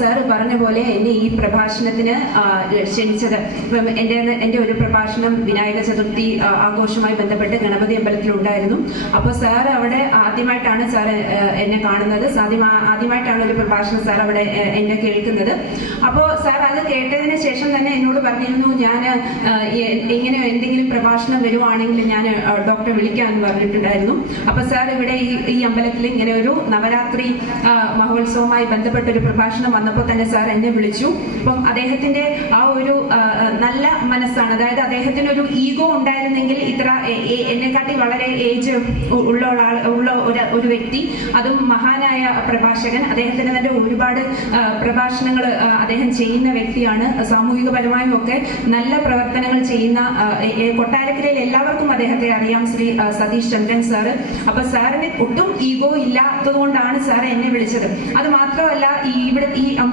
Sir പറഞ്ഞ പോലെ എന്നെ ഈ പ്രഭാഷണത്തിന് ക്ഷണിച്ചത്. എന്റെ ഒരു പ്രഭാഷണം വിനായക ചതുർത്ഥി ആഘോഷവുമായി ബന്ധപ്പെട്ട് ഗണപതി അമ്പലത്തിലുണ്ടായിരുന്നു. അപ്പോൾ സാർ അവിടെ ആദ്യമായിട്ടാണ് സാർ എന്നെ കാണുന്നത്. ആദ്യമായിട്ടാണ് ഒരു പ്രഭാഷണം സാർ അവിടെ എന്നെ കേൾക്കുന്നത്. അപ്പോൾ സാർ അത് കേട്ടതിന് ശേഷം തന്നെ എന്നോട് പറഞ്ഞിരുന്നു, ഞാൻ ഇങ്ങനെ എന്തെങ്കിലും പ്രഭാഷണം വരുവാണെങ്കിൽ ഞാൻ ഡോക്ടറെ വിളിക്കാമെന്ന് പറഞ്ഞിട്ടുണ്ടായിരുന്നു. അപ്പൊ സാർ ഇവിടെ ഈ അമ്പലത്തിൽ ഇങ്ങനെ ഒരു നവരാത്രി മഹോത്സവവുമായി ബന്ധപ്പെട്ട ഒരു പ്രഭാഷണം വന്നപ്പോൾ തന്നെ സാർ എന്നെ വിളിച്ചു. അപ്പം അദ്ദേഹത്തിന്റെ ആ ഒരു നല്ല മനസ്സാണ്, അതായത് അദ്ദേഹത്തിന് ഒരു ഈഗോ ഉണ്ടായിരുന്നെങ്കിൽ ഇത്ര എന്നെക്കാട്ടി വളരെ ഏജ് ഉള്ള ഒരു വ്യക്തി, അതും മഹാനായ പ്രഭാഷകൻ, അദ്ദേഹത്തിന് തന്നെ ഒരുപാട് പ്രഭാഷണങ്ങൾ അദ്ദേഹം ചെയ്യുന്ന വ്യക്തിയാണ്. സാമൂഹികപരമായും ഒക്കെ നല്ല പ്രവർത്തനങ്ങൾ ചെയ്യുന്ന, കൊട്ടാരക്കരയിൽ എല്ലാവർക്കും അദ്ദേഹത്തെ അറിയാം, ശ്രീ സതീഷ് ചന്ദ്രൻ സാറ്. അപ്പൊ സാറിന് ഒട്ടും ഈഗോ ഇല്ലാത്തത് കൊണ്ടാണ് സാർ എന്നെ വിളിച്ചത്. അത് മാത്രമല്ല, ഈ